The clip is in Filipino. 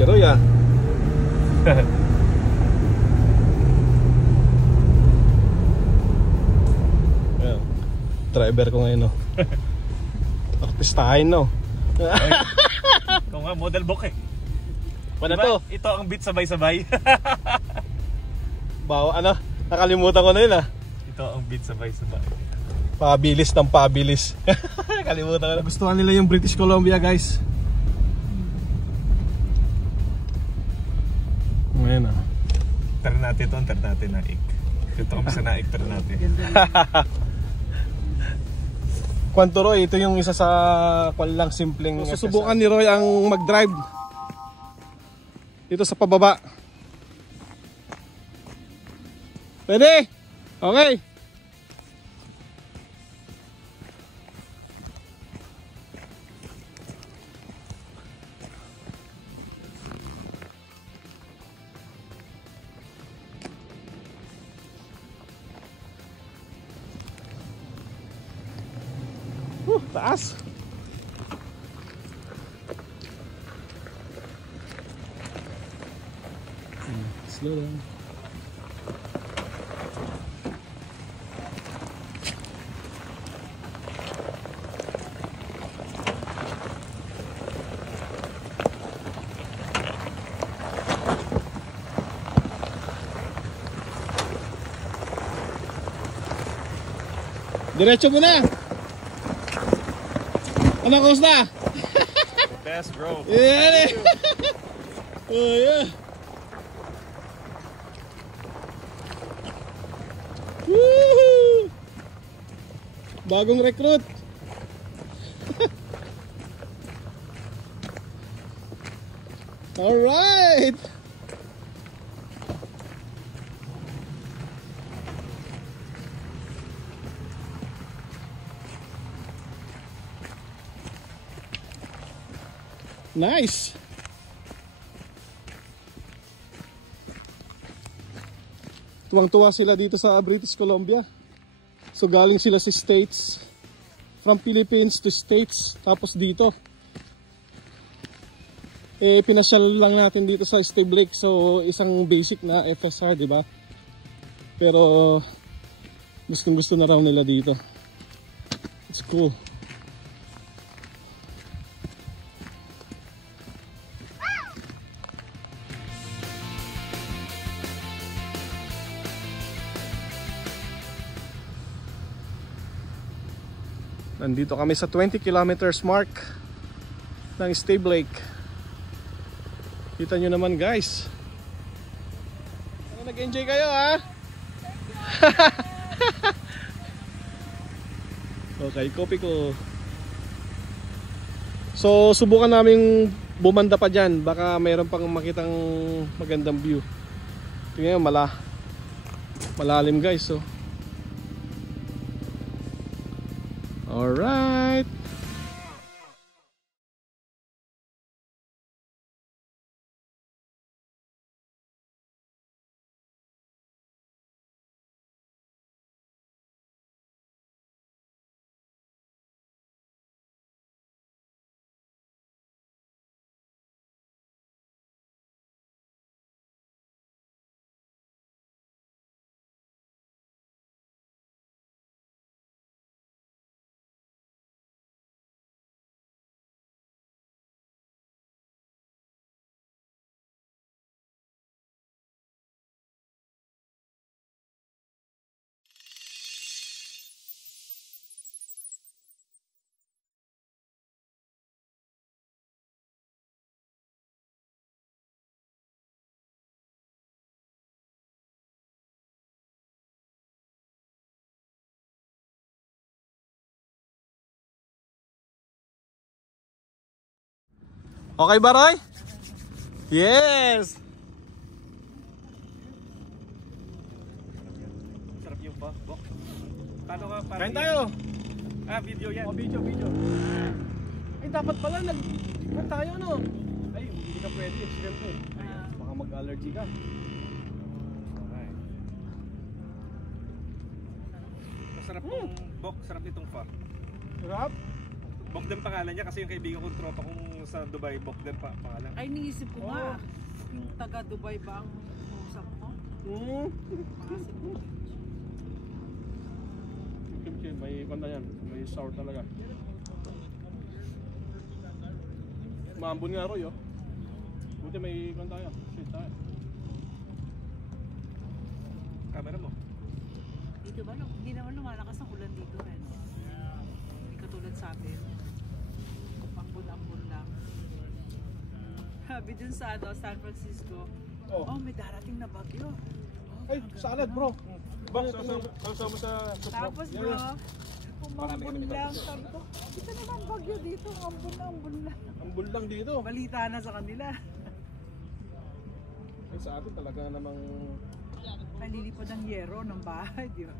Si Roy ah. Driver ko ngayon no. Artistahin no. Ikaw nga model book eh. Ano diba? to? Ito ang beat sabay-sabay. Bawa ano? Nakalimutan ko na yun ah. Ito ang beat sabay-sabay. Pabilis ng pabilis. Kalimutan ko na. Gustuhan nila yung British Columbia guys. Ngayon ah. Tara natin ito, tara natin naik. Ito kami sa naik, tara natin. Kwanto Roy, ito yung isa sa lang simpleng susubukan ni Roy ang mag-drive dito sa pababa. Pwede? Okay. Taas. Slow down. Diretso mo na. Ano kamusta? Best bro. Yeah. Oh yeah. Woohoo! Bagong recruit. All right. Nice. Tuwang-tuwa sila dito sa British Columbia. So galing sila sa States. From Philippines to States. Tapos dito. Eh pinasyal lang natin dito sa Stave Lake. So isang basic na FSR, di ba? Pero gustong-gusto na raw nila dito. It's cool. Nandito kami sa 20 kilometers mark ng Stave Lake. Kita nyo naman guys. Ano, nag-enjoy kayo ha? Okay, copy ko. So subukan namin bumanda pa dyan. Baka mayroon pang makitang magandang view. Tingnan nyo, malalim guys. So alright. Okay ba, Roy? Yes! Sarap yung box. Paano ka? Kain tayo! Video yan. Oh, video. Ay, dapat pala nag-cut tayo, no? Ay, hindi ka pwede, siyempre. Baka mag-allergy ka. Alright. Masarap tong bok, sarap itong pa. Sarap? Bok din pangalan niya kasi yung kaibigan kong tropa kong yung sa Dubai, Bogdan pa, pangalan. Ay, niisip ko nga. Yung taga Dubai ba ang usap ko? Pangasin mo. Kimchi, may kanta yan. May sour talaga. Maambon nga Roy, oh. Buti may kanta yan. Shit tayo. Camera mo. Dito ba? Hindi naman lumalakas ang ulan dito. Eh, no? Hindi katulad sa atin. Pambun-ambun lang. Sabi dun sa San Francisco, Oh. may darating na bagyo. Ay, salad bro. Bakit kasama sa Tapos bro, umambun lang. Sabi ko, kita naman bagyo dito. Ambun lang. Ambon lang dito. Balita na sa kanila. Ay, sa atin talaga namang Nalilipad ng yero ng bahay, di ba?